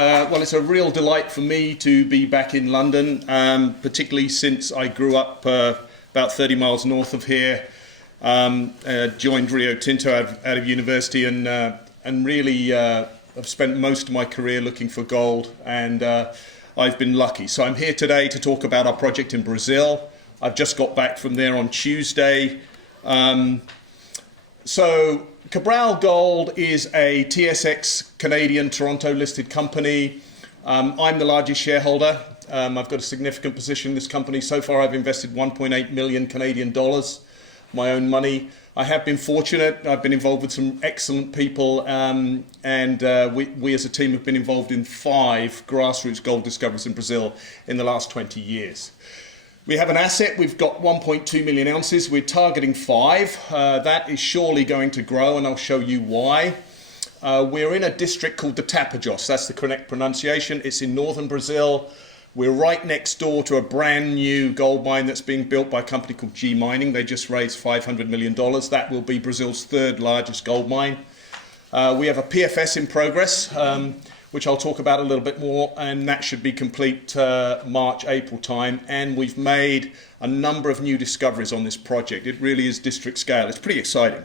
Well, it's a real delight for me to be back in London, particularly since I grew up about 30 miles north of here, joined Rio Tinto out of university, and really have spent most of my career looking for gold, and I've been lucky. So I'm here today to talk about our project in Brazil. I've just got back from there on Tuesday. So Cabral Gold is a TSX Canadian Toronto listed company. I'm the largest shareholder. I've got a significant position in this company. So far I've invested 1.8 million Canadian dollars, my own money. I have been fortunate. I've been involved with some excellent people, and we as a team have been involved in 5 grassroots gold discoveries in Brazil in the last 20 years. We have an asset, we've got 1.2 million ounces, we're targeting 5. That is surely going to grow, and I'll show you why. We're in a district called the Tapajós, that's the correct pronunciation. It's in northern Brazil. We're right next door to a brand new gold mine that's being built by a company called G Mining. They just raised $500 million. That will be Brazil's 3rd largest gold mine. We have a PFS in progress, which I'll talk about a little bit more, and that should be complete March, April time. And we've made a number of new discoveries on this project. It really is district scale. It's pretty exciting.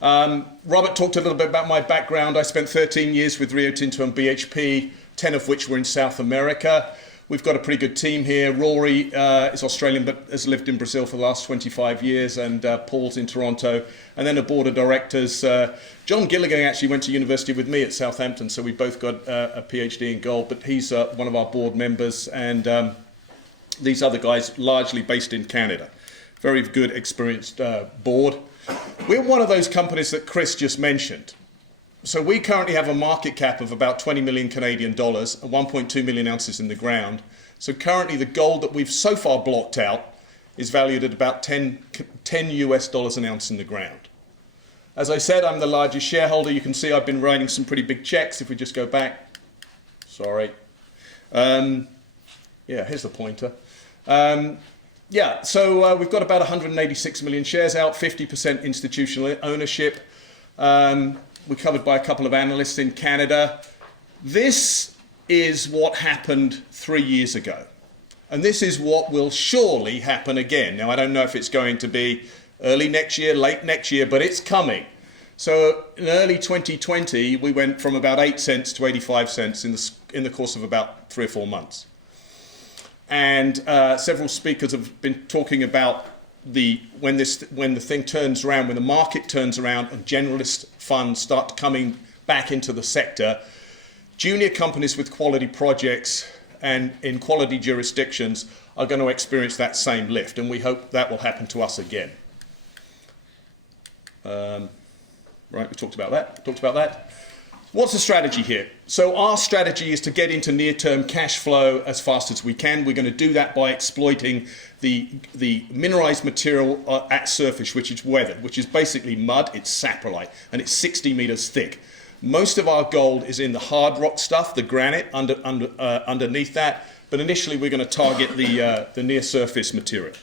Robert talked a little bit about my background. I spent 13 years with Rio Tinto and BHP, 10 of which were in South America. We've got a pretty good team here. Rory is Australian but has lived in Brazil for the last 25 years, and Paul's in Toronto. And then a board of directors. John Gilligan actually went to university with me at Southampton, so we both got a PhD in gold, but he's one of our board members, and these other guys largely based in Canada. Very good, experienced board. We're one of those companies that Chris just mentioned. So we currently have a market cap of about 20 million Canadian dollars, 1.2 million ounces in the ground. So currently the gold that we've so far blocked out is valued at about 10 US dollars an ounce in the ground. As I said, I'm the largest shareholder. You can see I've been writing some pretty big checks. If we just go back, sorry. Yeah, here's the pointer. Yeah, so we've got about 186 million shares out, 50% institutional ownership. We're covered by a couple of analysts in Canada. This is what happened 3 years ago. And this is what will surely happen again. Now, I don't know if it's going to be early next year, late next year, but it's coming. So in early 2020, we went from about 8 cents to 85 cents in the course of about 3 or 4 months. And several speakers have been talking about when the thing turns around, when the market turns around and generalist funds start coming back into the sector, junior companies with quality projects and in quality jurisdictions are going to experience that same lift, and we hope that will happen to us again. Right, we talked about that. What's the strategy here? So our strategy is to get into near-term cash flow as fast as we can. We're going to do that by exploiting the mineralized material at surface, which is weathered, which is basically mud. It's saprolite, and it's 60 meters thick. Most of our gold is in the hard rock stuff, the granite underneath that, but initially we're going to target the near-surface material.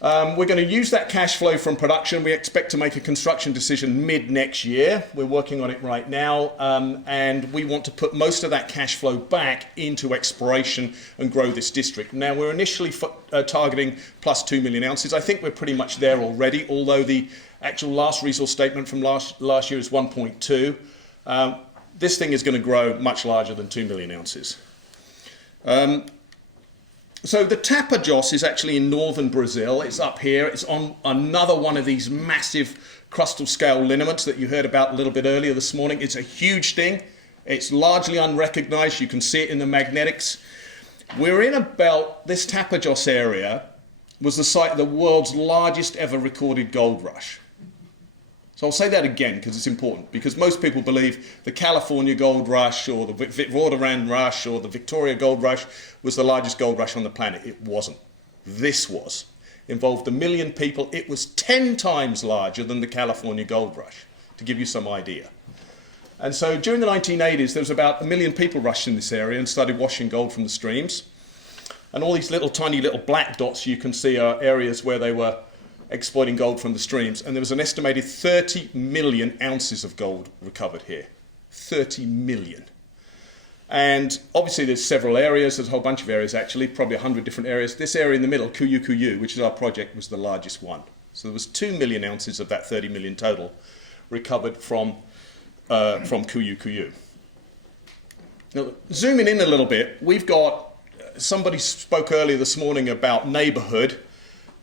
We're going to use that cash flow from production. We expect to make a construction decision mid-next year. We're working on it right now, and we want to put most of that cash flow back into exploration and grow this district. Now, we're initially targeting plus 2 million ounces. I think we're pretty much there already, although the actual last resource statement from last year is 1.2. This thing is going to grow much larger than 2 million ounces. So the Tapajós is actually in northern Brazil. It's up here. It's on another one of these massive crustal scale lineaments that you heard about a little bit earlier this morning. It's a huge thing. It's largely unrecognized. You can see it in the magnetics. We're in a belt. This Tapajós area was the site of the world's largest ever recorded gold rush. So I'll say that again because it's important, because most people believe the California gold rush or the Witwatersrand rush or the Victoria gold rush was the largest gold rush on the planet. It wasn't. This was. Involved 1 million people. It was 10 times larger than the California gold rush, to give you some idea. And so during the 1980s, there was about 1 million people rushed in this area and started washing gold from the streams. And all these little tiny little black dots you can see are areas where they were exploiting gold from the streams, and there was an estimated 30 million ounces of gold recovered here. 30 million. And obviously there's several areas, there's a whole bunch of areas actually, probably 100 different areas. This area in the middle, Kuyu, which is our project, was the largest one. So there was 2 million ounces of that 30 million total recovered from Kuyu. Now, zooming in a little bit, we've got, somebody spoke earlier this morning about neighbourhood,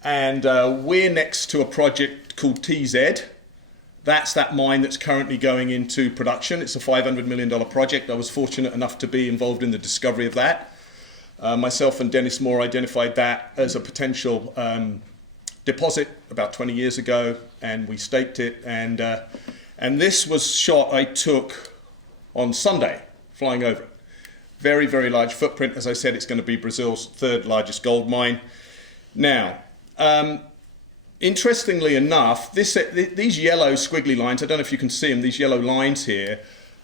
and we're next to a project called TZ. That's that mine that's currently going into production. It's a $500 million project. I was fortunate enough to be involved in the discovery of that. Myself and Dennis Moore identified that as a potential deposit about 20 years ago, and we staked it. And this was shot I took on Sunday, flying over it. Very, very large footprint. As I said, it's going to be Brazil's third largest gold mine. Now, interestingly enough, these yellow squiggly lines, I don't know if you can see them, these yellow lines here,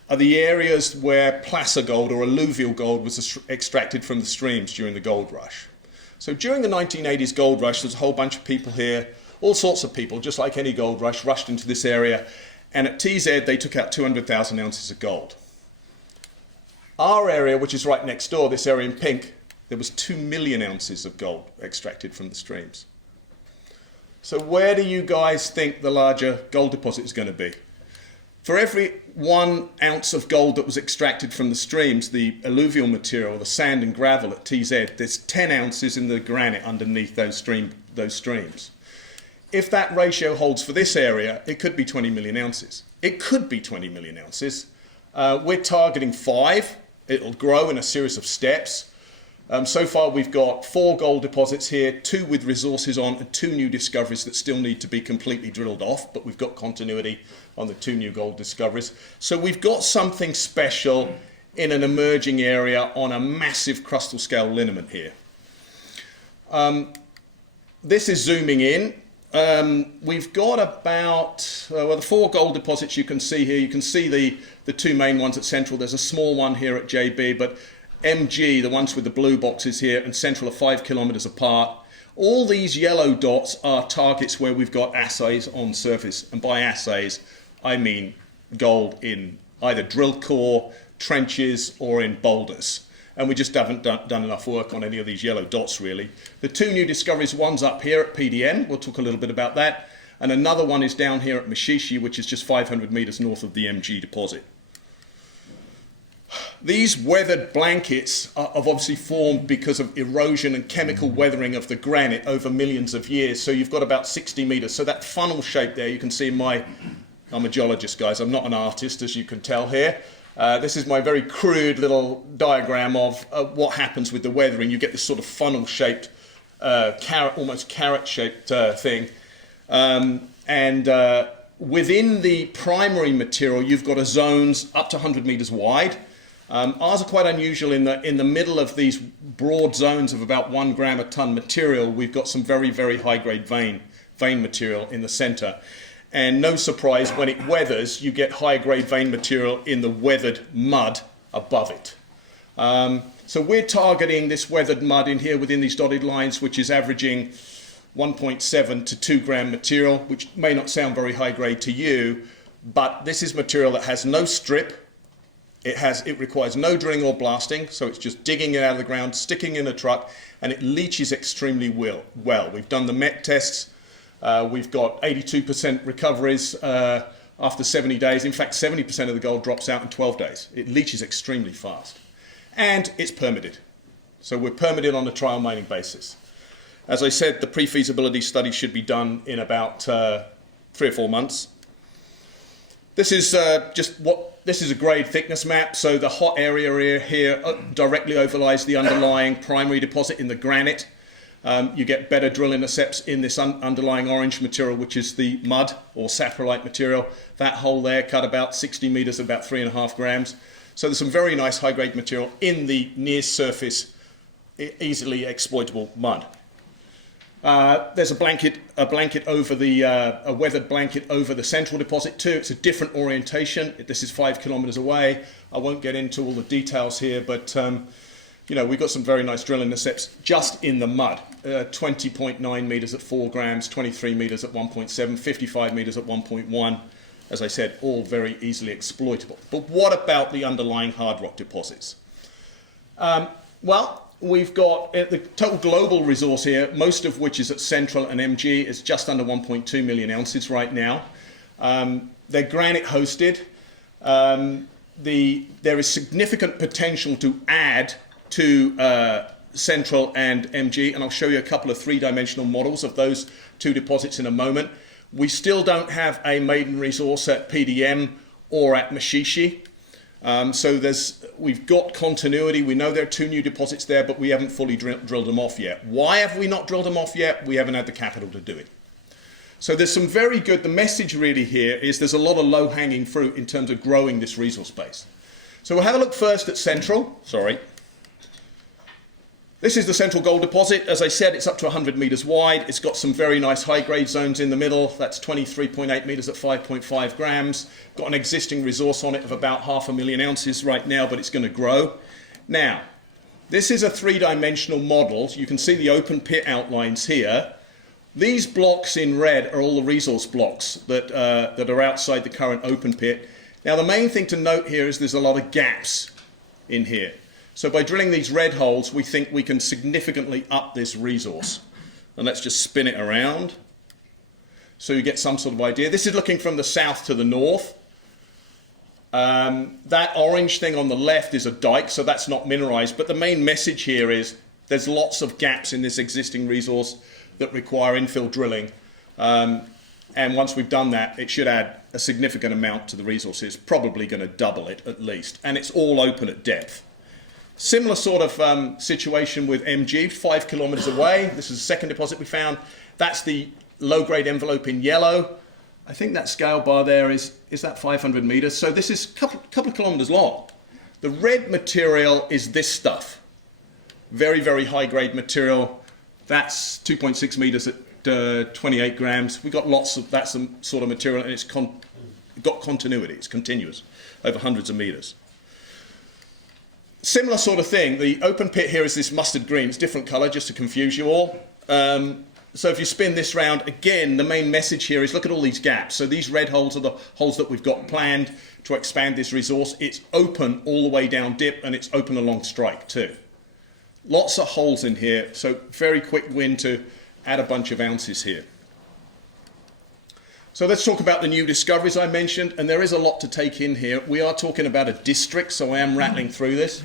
are the areas where placer gold or alluvial gold was extracted from the streams during the gold rush. So during the 1980s gold rush, there's a whole bunch of people here, all sorts of people, just like any gold rush, rushed into this area. And at TZ, they took out 200,000 ounces of gold. Our area, which is right next door, this area in pink, there was 2 million ounces of gold extracted from the streams. So where do you guys think the larger gold deposit is going to be? For every 1 ounce of gold that was extracted from the streams, the alluvial material, the sand and gravel at TZ, there's 10 ounces in the granite underneath those streams. If that ratio holds for this area, it could be 20 million ounces. It could be 20 million ounces. We're targeting 5. It'll grow in a series of steps. So far we've got 4 gold deposits here, 2 with resources on, and 2 new discoveries that still need to be completely drilled off, but we've got continuity on the 2 new gold discoveries. So we've got something special in an emerging area on a massive crustal scale lineament here. This is zooming in. We've got about, well, the 4 gold deposits you can see here. You can see the 2 main ones at Central. There's a small one here at JB, but MG, the ones with the blue boxes here, and Central are 5 kilometers apart. All these yellow dots are targets where we've got assays on surface. And by assays, I mean gold in either drill core, trenches, or in boulders. And we just haven't done enough work on any of these yellow dots, really. The 2 new discoveries, one's up here at PDN. We'll talk a little bit about that. And another one is down here at Mashishi, which is just 500 meters north of the MG deposit. These weathered blankets have obviously formed because of erosion and chemical weathering of the granite over millions of years. So you've got about 60 meters. So that funnel shape there, you can see I'm a geologist, guys. I'm not an artist, as you can tell here. This is my very crude little diagram of what happens with the weathering. You get this sort of funnel-shaped, almost carrot-shaped thing. Within the primary material, you've got zones up to 100 meters wide. Ours are quite unusual in the middle of these broad zones of about 1 gram a ton material. We've got some very, very high-grade vein material in the center. And no surprise, when it weathers, you get high-grade vein material in the weathered mud above it. So we're targeting this weathered mud in here within these dotted lines, which is averaging 1.7 to 2 gram material, which may not sound very high-grade to you, but this is material that has no strip. It requires no drilling or blasting, so it's just digging it out of the ground, sticking in a truck, and it leaches extremely well. We've done the MET tests. We've got 82% recoveries after 70 days. In fact, 70% of the gold drops out in 12 days. It leaches extremely fast. And it's permitted. So we're permitted on a trial mining basis. As I said, the pre-feasibility study should be done in about 3 or 4 months. This is this is a grade thickness map. So the hot area here directly overlies the underlying primary deposit in the granite. You get better drill intercepts in this underlying orange material, which is the mud or saprolite material. That hole there cut about 60 meters, about 3.5 grams. So there's some very nice high-grade material in the near-surface, easily exploitable mud. There's a weathered blanket over the central deposit too. It's a different orientation. This is 5 kilometers away. I won't get into all the details here, but we've got some very nice drill intercepts just in the mud. 20.9 meters at 4 grams, 23 meters at 1.7, 55 meters at 1.1. as I said, all very easily exploitable. But what about the underlying hard rock deposits? Well, we've got the total global resource here, most of which is at Central and MG. It's just under 1.2 million ounces right now. They're granite hosted. There is significant potential to add to Central and MG, and I'll show you a couple of three-dimensional models of those two deposits in a moment. We still don't have a maiden resource at PDM or at Mashishi. So we've got continuity. We know there are two new deposits there, but we haven't fully drilled them off yet. Why have we not drilled them off yet? We haven't had the capital to do it. So there's some very good, the message really here is there's a lot of low-hanging fruit in terms of growing this resource base. So we'll have a look first at Central. This is the Central gold deposit. As I said, it's up to 100 meters wide. It's got some very nice high-grade zones in the middle. That's 23.8 meters at 5.5 grams. Got an existing resource on it of about 500,000 ounces right now, but it's going to grow. Now, this is a three-dimensional model. You can see the open pit outlines here. These blocks in red are all the resource blocks that are outside the current open pit. Now, the main thing to note here is there's a lot of gaps in here. So by drilling these red holes, we think we can significantly up this resource. And let's just spin it around so you get some sort of idea. This is looking from the south to the north. That orange thing on the left is a dike, so that's not mineralized. But the main message here is there's lots of gaps in this existing resource that require infill drilling. And once we've done that, it should add a significant amount to the resources, probably going to double it at least. And it's all open at depth. Similar sort of situation with MG, 5 kilometers away. This is the second deposit we found. That's the low-grade envelope in yellow. I think that scale bar there is that 500 meters. So this is a couple of kilometers long. The red material is this stuff. Very, very high-grade material. That's 2.6 meters at 28 grams. We've got lots of that sort of material, and it's got continuity. It's continuous over hundreds of meters. Similar sort of thing. The open pit here is this mustard green. It's different color, just to confuse you all. So if you spin this round, again, the main message here is look at all these gaps. So these red holes are the holes that we've got planned to expand this resource. It's open all the way down dip, and it's open along strike too. Lots of holes in here, so very quick win to add a bunch of ounces here. So let's talk about the new discoveries I mentioned, and there is a lot to take in here. We are talking about a district, so I am rattling through this.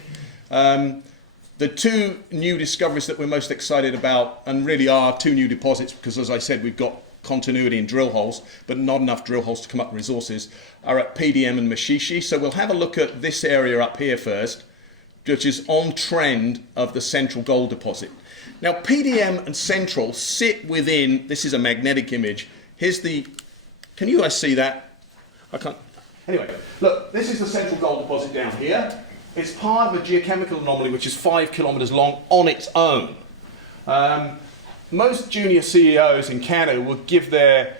The two new discoveries that we're most excited about, and really are two new deposits, because as I said, we've got continuity in drill holes, but not enough drill holes to come up with resources, are at PDM and Mashishi. So we'll have a look at this area up here first, which is on trend of the Central gold deposit. Now, PDM and Central sit within, this is a magnetic image. Here's the, can you guys see that? I can't. Anyway, look, this is the Central gold deposit down here. It's part of a geochemical anomaly which is 5 kilometers long on its own. Most junior CEOs in Canada would give the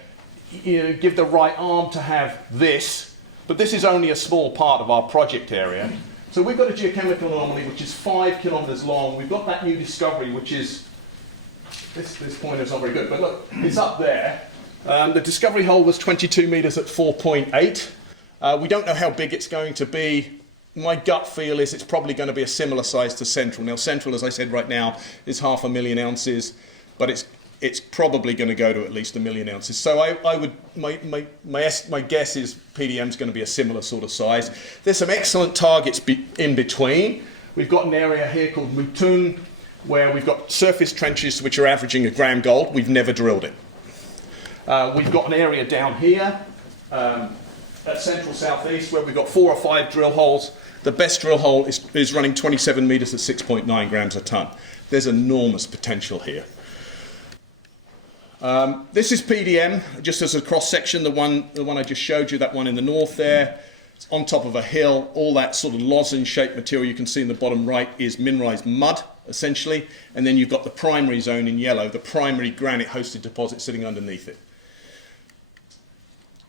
right arm to have this, but this is only a small part of our project area. So we've got a geochemical anomaly which is 5 kilometers long. We've got that new discovery which is, this pointer's not very good, but look, it's up there. The discovery hole was 22 meters at 4.8. We don't know how big it's going to be. My gut feel is it's probably going to be a similar size to Central. Now, Central, as I said right now, is 500,000 ounces, but it's probably going to go to at least 1 million ounces. So my guess is PDM's going to be a similar sort of size. There's some excellent targets in between. We've got an area here called Mutun, where we've got surface trenches which are averaging 1 gram gold. We've never drilled it. We've got an area down here at Central Southeast where we've got 4 or 5 drill holes. The best drill hole is running 27 meters at 6.9 grams a ton. There's enormous potential here. This is PDM, just as a cross-section, the one I just showed you, that one in the north there. It's on top of a hill. All that sort of lozenge-shaped material you can see in the bottom right is mineralized mud, essentially. And then you've got the primary zone in yellow, the primary granite-hosted deposit sitting underneath it.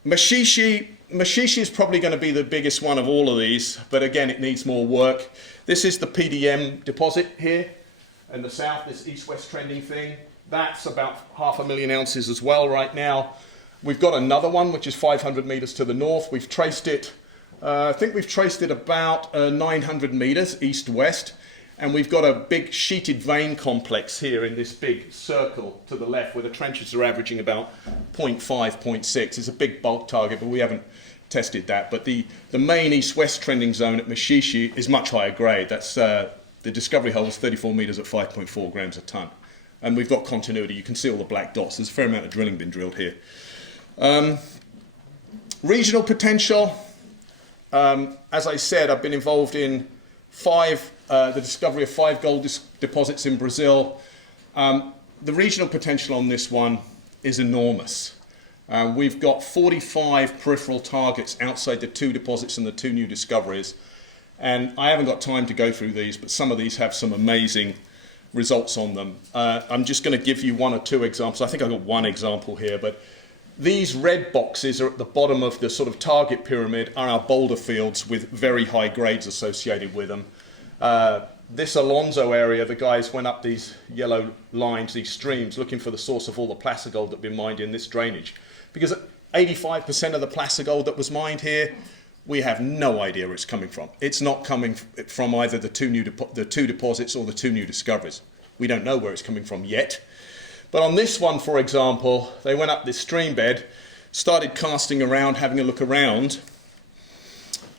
Mashishi is probably going to be the biggest one of all of these, but again, it needs more work. This is the PDM deposit here in the south, this east-west trending thing. That's about 500,000 ounces as well right now. We've got another one which is 500 metres to the north. We've traced it, I think we've traced it about 900 metres east-west, and we've got a big sheeted vein complex here in this big circle to the left where the trenches are averaging about 0.5, 0.6. It's a big bulk target, but we haven't tested that. But the main east-west trending zone at Mashishi is much higher grade. That's the discovery hole is 34 metres at 5.4 grams a tonne. And we've got continuity. You can see all the black dots. There's a fair amount of drilling been drilled here. Regional potential, as I said, I've been involved in the discovery of 5 gold deposits in Brazil. The regional potential on this one is enormous. We've got 45 peripheral targets outside the 2 deposits and the 2 new discoveries. And I haven't got time to go through these, but some of these have some amazing results on them. I'm just going to give you 1 or 2 examples. I think I've got 1 example here, but these red boxes are at the bottom of the sort of target pyramid are our boulder fields with very high grades associated with them. This Alonso area, the guys went up these yellow lines, these streams, looking for the source of all the placer gold that had been mined in this drainage. Because 85% of the placer gold that was mined here, we have no idea where it's coming from. It's not coming from either the 2 deposits or the 2 new discoveries. We don't know where it's coming from yet. But on this one, for example, they went up this stream bed, started casting around, having a look around,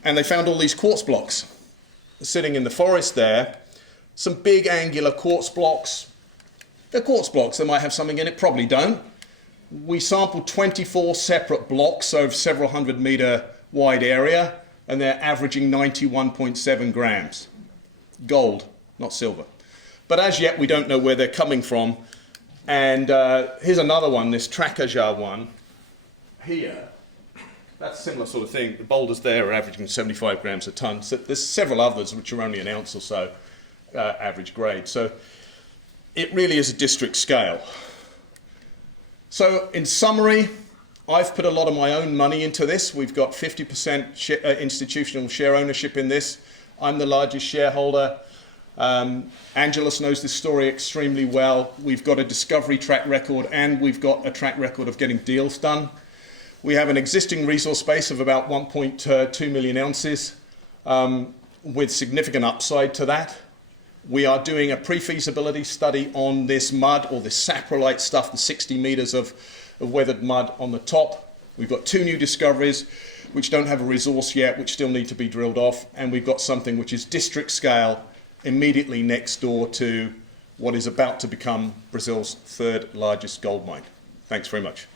and they found all these quartz blocks sitting in the forest there. Some big angular quartz blocks. They're quartz blocks. They might have something in it, probably don't. We sampled 24 separate blocks over several 100-metre wide area, and they're averaging 91.7 grams. Gold, not silver. But as yet, we don't know where they're coming from. And here's another one, this Tracajá one here. That's a similar sort of thing. The boulders there are averaging 75 grams a tonne. So there's several others which are only an ounce or so average grade. So it really is a district scale. So in summary, I've put a lot of my own money into this. We've got 50% institutional share ownership in this. I'm the largest shareholder. Angelos knows this story extremely well. We've got a discovery track record and we've got a track record of getting deals done. We have an existing resource base of about 1.2 million ounces with significant upside to that. We are doing a pre-feasibility study on this mud or this saprolite stuff, the 60 meters of weathered mud on the top. We've got 2 new discoveries which don't have a resource yet, which still need to be drilled off. And we've got something which is district scale immediately next door to what is about to become Brazil's 3rd largest gold mine. Thanks very much.